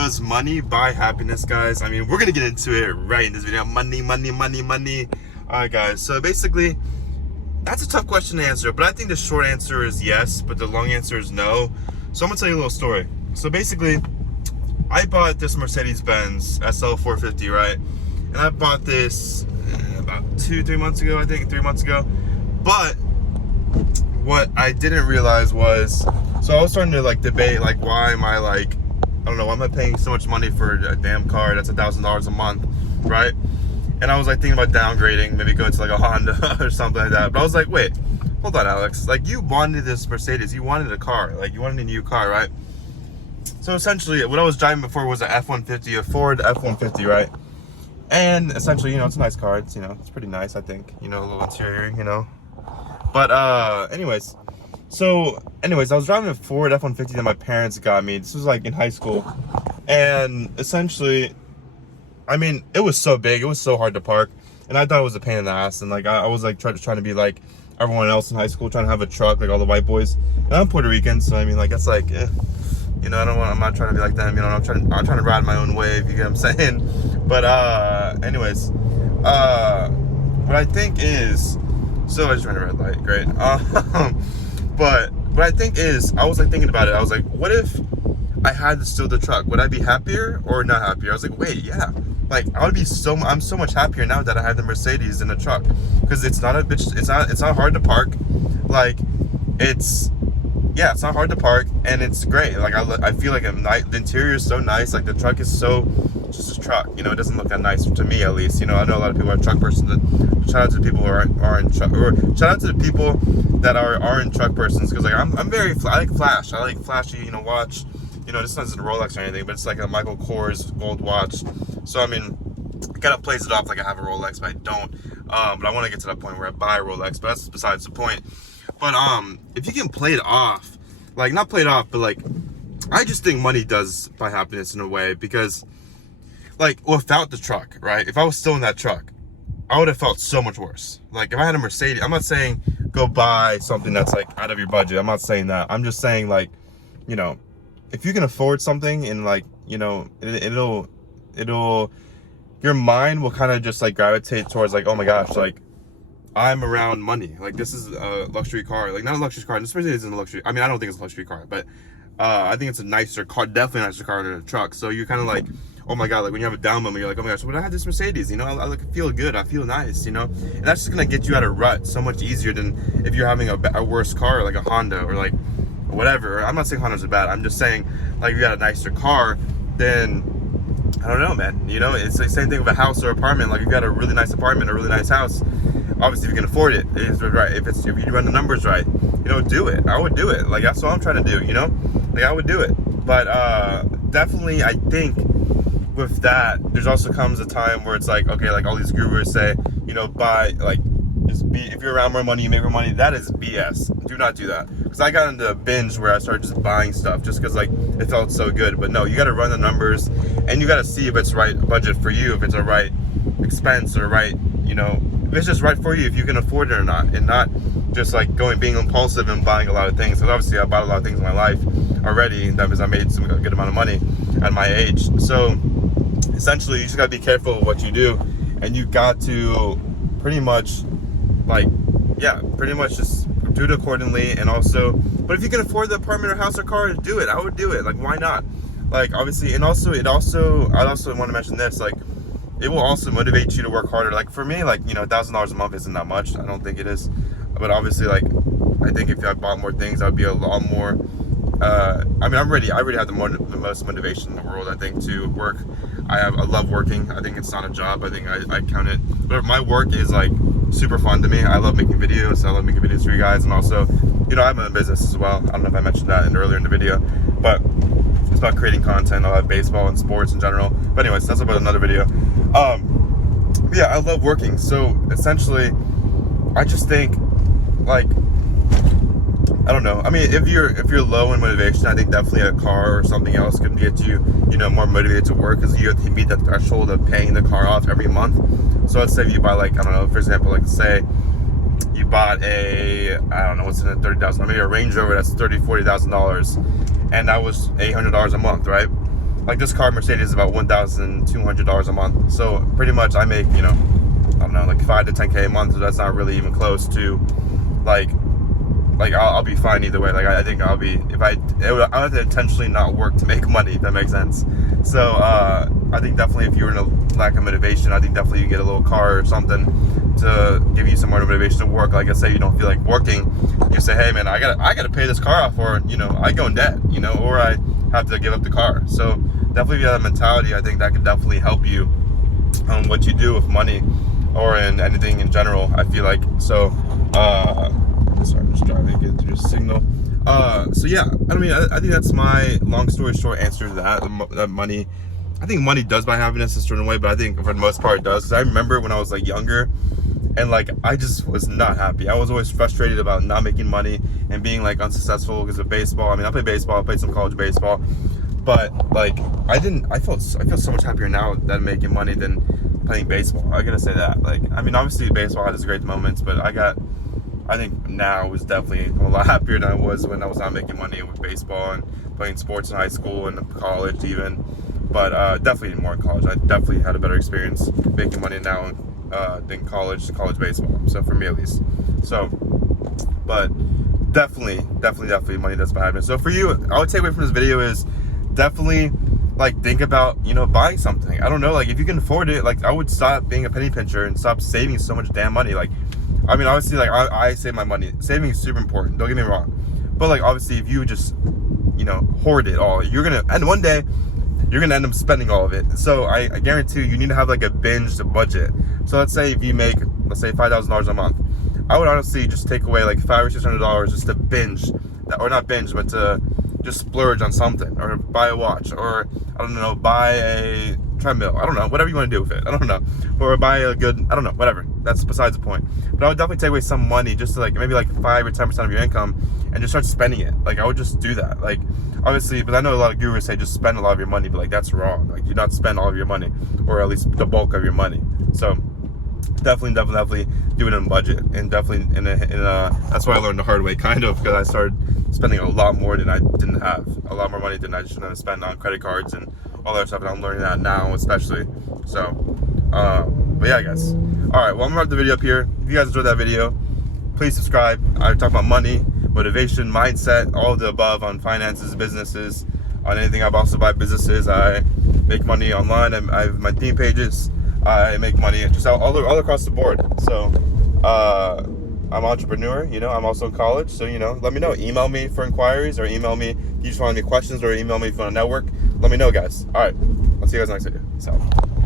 Does money buy happiness, guys? I mean, we're gonna get into it right in this video. Money, money, money, money. All right, guys. So basically, that's a tough question to answer, but I think the short answer is yes, but the long answer is no. So I'm gonna tell you a little story. So basically, I bought this Mercedes-Benz SL 450, right? And I bought this about 3 months ago, I think, 3 months ago. But what I didn't realize was, so I was starting to like debate, like, why am I like, I don't know, why am I paying so much money for a damn car that's $1,000 a month, right? And I was like thinking about downgrading, maybe going to like a Honda or something like that. But I was like, wait, hold on, Alex. Like, you wanted this Mercedes, you wanted a car, like you wanted a new car, right? So essentially, what I was driving before was a F-150, a Ford F-150, right? And essentially, you know, it's a nice car. It's, you know, it's pretty nice, I think. You know, a little interior, you know. But anyways, I was driving a Ford F-150 that my parents got me. This was like in high school. And essentially, I mean, it was so big, it was so hard to park. And I thought it was a pain in the ass. And like, I was like trying to be like everyone else in high school, trying to have a truck, like all the white boys. And I'm Puerto Rican, so I mean, like, that's like, you know, I'm not trying to be like them, you know, I'm trying to ride my own wave, you get what I'm saying? But anyways, what I think is, so I just ran a red light, great. But what I think is, I was like thinking about it, I was like, what if I had to steal the truck? Would I be happier or not happier? I was like, wait, yeah. Like, I'm so much happier now that I have the Mercedes in the truck. Because it's not a bitch, it's not hard to park. Like, it's not hard to park, and it's great. Like, I feel like the interior is so nice. Like, the truck is so, just a truck, you know, it doesn't look that nice to me, at least. You know, I know a lot of people are truck persons. Shout out to the people who are in truck, or shout out to the people that are in truck persons, because like I like flash. I like flashy, you know, watch. You know, this isn't a Rolex or anything, but it's like a Michael Kors gold watch. So I mean, it kind of plays it off like I have a Rolex, but I don't. But I want to get to that point where I buy a Rolex, but that's besides the point. But if you can play it off, like, not play it off, but like, I just think money does buy happiness in a way, because like, without the truck, right? If I was still in that truck, I would have felt so much worse. Like, if I had a Mercedes, I'm not saying go buy something that's like out of your budget. I'm not saying that. I'm just saying, like, you know, if you can afford something, and like, you know, it'll your mind will kind of just like gravitate towards like, oh my gosh, like, I'm around money. Like, this is a luxury car. Like, not a luxury car. This Mercedes isn't a luxury. I mean, I don't think it's a luxury car, but I think it's a nicer car, definitely a nicer car than a truck. So you're kind of like, oh my god, like when you have a down moment, you're like, oh my gosh, but I have this Mercedes, you know, I like, feel good, I feel nice, you know, and that's just gonna get you out of rut so much easier than if you're having a worse car, like a Honda or like whatever. I'm not saying Hondas are bad. I'm just saying, like, if you got a nicer car, then I don't know, man. You know, it's the same thing with a house or apartment. Like, if you got a really nice apartment, a really nice house, obviously if you can afford it, it's right. If you run the numbers right, you know, do it. I would do it. Like, that's what I'm trying to do, you know? Like, I would do it. But definitely, I think with that, there's also comes a time where it's like, okay, like all these gurus say, you know, buy, like, if you're around more money, you make more money. That is BS. Do not do that. Because I got into a binge where I started just buying stuff just because, like, it felt so good. But no, you got to run the numbers, and you got to see if it's right budget for you, if it's a right expense or right, you know, if it's just right for you, if you can afford it or not, and not just like being impulsive and buying a lot of things. Because obviously I bought a lot of things in my life already. That means I made a good amount of money at my age. So essentially, you just got to be careful of what you do, and you got to pretty much, like, yeah, pretty much just do it accordingly. And also, but if you can afford the apartment or house or car, do it. I would do it. Like, why not? Like, obviously, and also, I'd also want to mention this, like, it will also motivate you to work harder. Like, for me, like, you know, $1,000 a month isn't that much. I don't think it is. But obviously, like, I think if I bought more things, I'd be a lot more, I mean, I already have the most motivation in the world, I think, to work. I love working. I think it's not a job. I think I count it. But my work is, like, super fun to me. I love making videos. I love making videos for you guys. And also, you know, I have my own business as well. I don't know if I mentioned that earlier in the video, but it's about creating content. I love baseball and sports in general. But anyways, that's about another video. Yeah, I love working. So essentially, I just think, like, I don't know. I mean, if you're low in motivation, I think definitely a car or something else can get you, you know, more motivated to work, because you have to meet that threshold of paying the car off every month. So let's say if you buy, like, I don't know, for example, like, say you bought a, I don't know, what's in it, $30,000, maybe a Range Rover that's $30,000, $40,000, and that was $800 a month, right? like this car Mercedes is about $1,200 a month. So pretty much I make, you know, I don't know, like 5 to 10K a month. So that's not really even close to like I'll be fine either way. Like I think I'll be, I would have to intentionally not work to make money, if that makes sense. So I think definitely if you're in a lack of motivation, I think definitely you get a little car or something to give you some more motivation to work. Like I say, you don't feel like working, you say, hey man, I gotta pay this car off, or you know, I go in debt, you know, or I have to give up the car. So definitely if you have that mentality, I think that could definitely help you on what you do with money or in anything in general, I feel like. So sorry, I'm just driving, getting through the signal. So yeah, I mean, I think that's my long story short answer to that money. I think money does buy happiness a certain way, but I think for the most part it does. Because I remember when I was like younger, and like I just was not happy. I was always frustrated about not making money and being like unsuccessful because of baseball. I mean, I played baseball, I played some college baseball, but like I feel so much happier now than making money than playing baseball. I gotta say that. Like, I mean, obviously baseball had its great moments, but I think now was definitely a lot happier than I was when I was not making money with baseball and playing sports in high school and college even. But definitely more in college. I definitely had a better experience making money now than college baseball. So for me at least. So, but definitely money does buy happiness. So for you, I would take away from this video is definitely like think about, you know, buying something. I don't know, like if you can afford it, like I would stop being a penny pincher and stop saving so much damn money. Like, I mean, obviously, like I save my money. Saving is super important. Don't get me wrong. But like, obviously, if you just, you know, hoard it all, and one day you're gonna end up spending all of it. So I guarantee you need to have like a binge budget. So let's say if you make, let's say $5,000 a month, I would honestly just take away like $500 or $600 just to binge, or not binge, but to just splurge on something, or buy a watch, or I don't know, buy a treadmill. I don't know, whatever you want to do with it. I don't know, or buy a good, I don't know, whatever. That's besides the point. But I would definitely take away some money, just to like maybe like 5 or 10% of your income, and just start spending it. Like I would just do that. Like obviously, but I know a lot of gurus say just spend a lot of your money, but like that's wrong. Like do not spend all of your money, or at least the bulk of your money. So definitely do it in budget, and definitely in a that's why I learned the hard way, kind of, because I started spending a lot more than I didn't have, a lot more money than I shouldn't have spent on credit cards and all that stuff, and I'm learning that now especially. So but yeah guys, all right, well I'm gonna wrap the video up here. If you guys enjoyed that video, please subscribe. I talk about money, motivation, mindset, all of the above, on finances, businesses, on anything. I've also buy businesses. I make money online. I have my theme pages. I make money just all across the board. So I'm an entrepreneur, you know, I'm also in college. So, you know, let me know. Email me for inquiries, or email me if you just want any questions, or email me if you want to network. Let me know, guys. All right, I'll see you guys next video. Peace out.